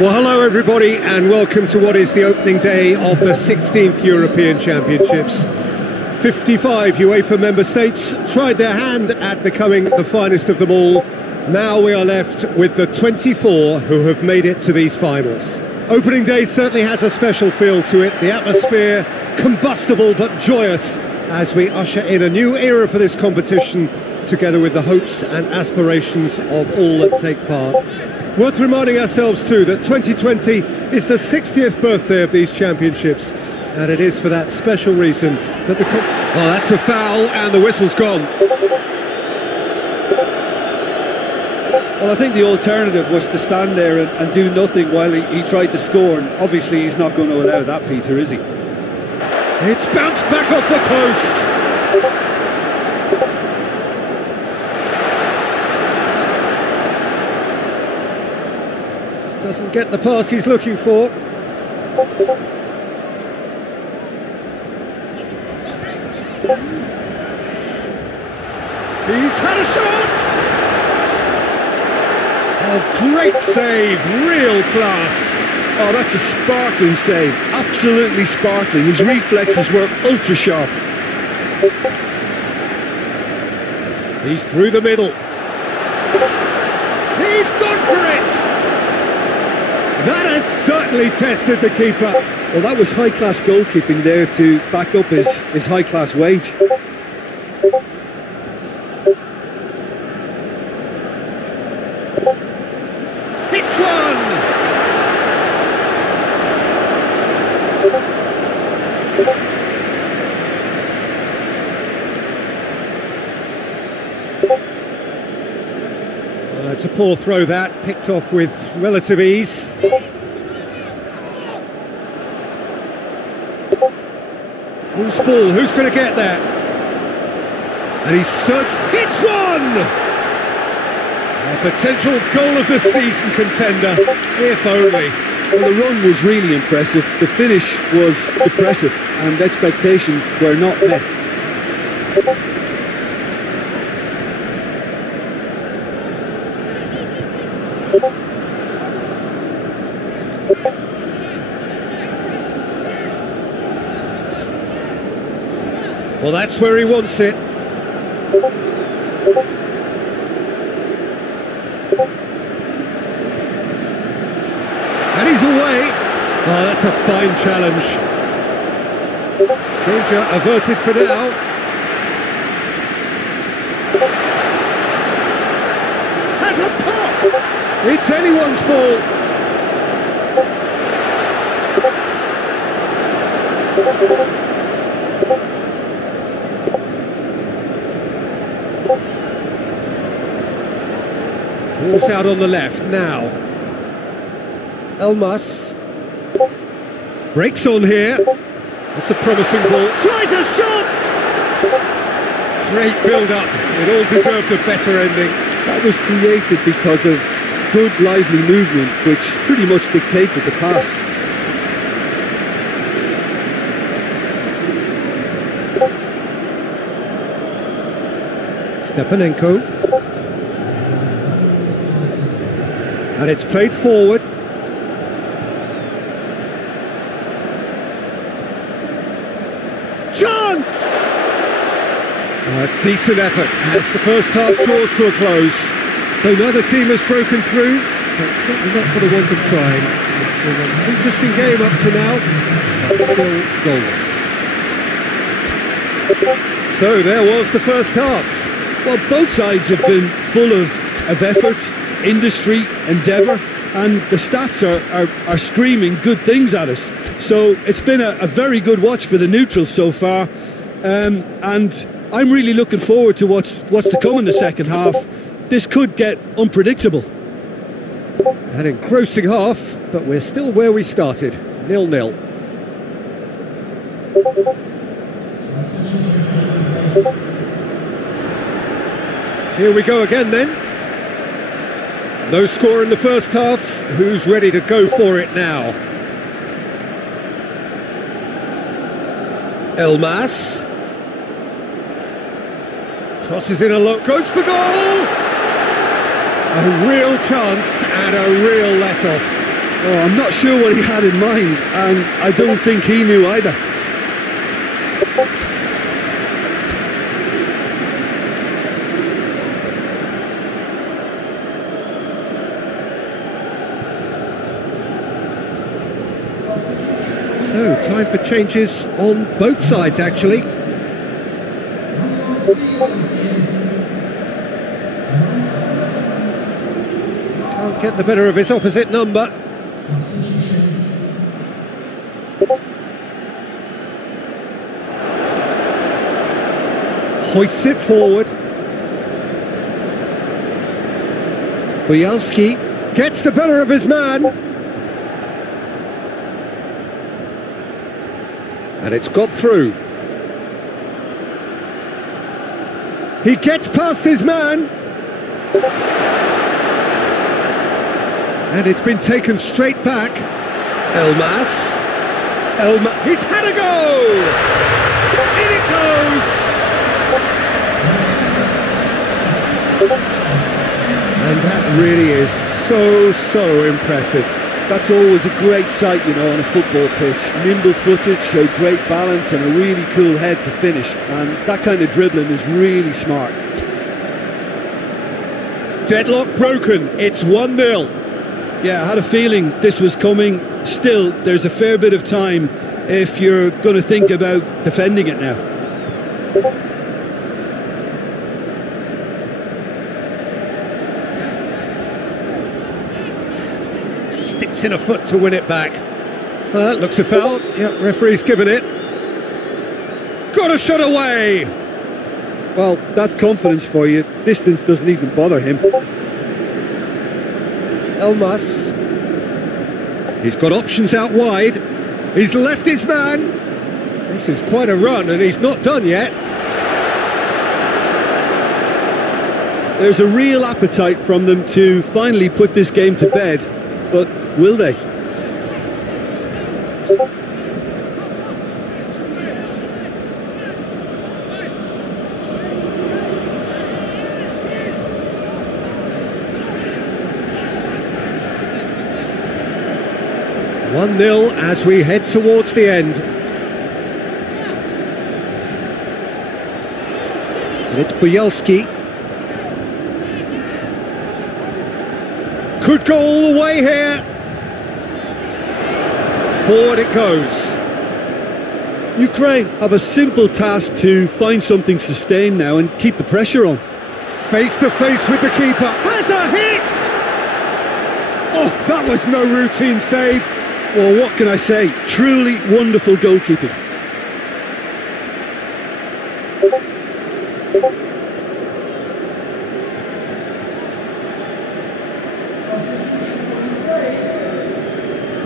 Well, hello everybody and welcome to what is the opening day of the 16th European Championships. 55 Uefa member states tried their hand at becoming the finest of them all. Now we are left with the 24 who have made it to these finals. Opening day certainly has a special feel to it. The atmosphere combustible but joyous as we usher in a new era for this competition, together with the hopes and aspirations of all that take part. Worth reminding ourselves too that 2020 is the 60th birthday of these championships, and it is for that special reason that the... Oh, that's a foul and the whistle's gone. Well, I think the alternative was to stand there and do nothing while he tried to score, and obviously he's not going to allow that, Peter, is he? It's bounced back off the post. Doesn't get the pass he's looking for. He's had a shot! Oh, great save, real class. Oh, that's a sparkling save, absolutely sparkling. His reflexes were ultra sharp. He's through the middle. He's gone for it! That has certainly tested the keeper. Well, that was high-class goalkeeping there to back up his high-class wage. Hits one! It's a poor throw that, picked off with relative ease. Loose ball, who's going to get that? And he's hits one! A potential goal of the season contender, if only. Well, the run was really impressive, the finish was depressive, and expectations were not met. Well, that's where he wants it. And he's away. Oh, that's a fine challenge. Danger averted for now. Has a pop! It's anyone's ball. Ball's out on the left now. Elmas breaks on here. That's a promising ball. Tries a shot! Great build-up. It all deserved a better ending. That was created because of good, lively movement, which pretty much dictated the pass. Stepanenko. And it's played forward. Chance! A decent effort as the first half draws to a close. So neither team has broken through, but certainly not for the want of trying. It's been an interesting game up to now, but still goalless. So there was the first half. Well, both sides have been full of effort, industry, endeavour, and the stats are screaming good things at us. So it's been a very good watch for the neutrals so far, and I'm really looking forward to what's to come in the second half. This could get unpredictable. An engrossing half, but we're still where we started, 0-0. Here we go again then. No score in the first half. Who's ready to go for it now? Elmas. Crosses in a look, goes for goal! A real chance and a real let-off. Oh, I'm not sure what he had in mind, and I don't think he knew either. So, time for changes on both sides, actually. Can't get the better of his opposite number. Hoists it forward. Bielski gets the better of his man. And it's got through. He gets past his man. And it's been taken straight back. Elmas. He's had a go! In it goes! And that really is so impressive. That's always a great sight, you know, on a football pitch. Nimble-footed, showed great balance and a really cool head to finish. And that kind of dribbling is really smart. Deadlock broken. It's 1-0. Yeah, I had a feeling this was coming. Still, there's a fair bit of time if you're going to think about defending it now. Sticks in a foot to win it back. That looks a foul. Yep, referee's given it. Got a shot away! Well, that's confidence for you. Distance doesn't even bother him. Elmas. He's got options out wide. He's left his man. This is quite a run and he's not done yet. There's a real appetite from them to finally put this game to bed, but will they? One 1-0 as we head towards the end. And it's Bielski. Could go all the way here. Forward it goes. Ukraine have a simple task to find something sustained now and keep the pressure on. Face to face with the keeper. Has a hit! Oh, that was no routine save. Well, what can I say? Truly wonderful goalkeeping.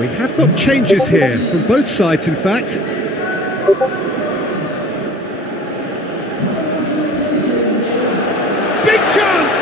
We have got changes here, from both sides in fact. Big chance!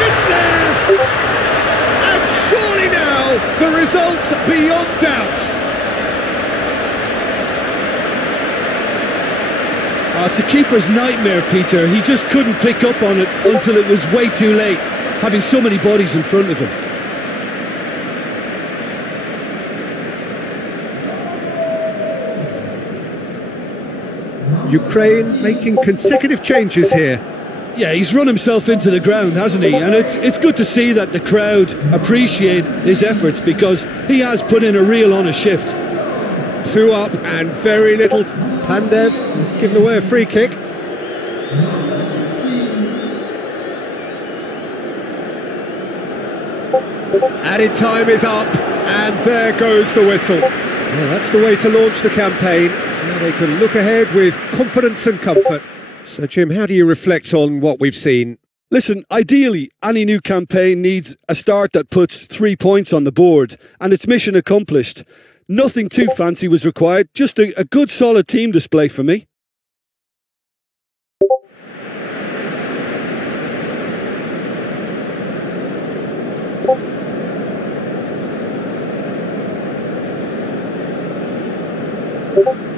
It's there! And surely now, the result's beyond doubt. Oh, it's a keeper's nightmare, Peter. He just couldn't pick up on it until it was way too late, having so many bodies in front of him. Ukraine making consecutive changes here. Yeah, he's run himself into the ground, hasn't he? And it's good to see that the crowd appreciate his efforts, because he has put in a real honest shift. Two up and very little. Pandev has given away a free kick. Added time is up, and there goes the whistle. Well, that's the way to launch the campaign. Now they can look ahead with confidence and comfort. So, Jim, how do you reflect on what we've seen? Listen, ideally, any new campaign needs a start that puts 3 points on the board, and it's mission accomplished. Nothing too fancy was required, just a good solid team display for me. You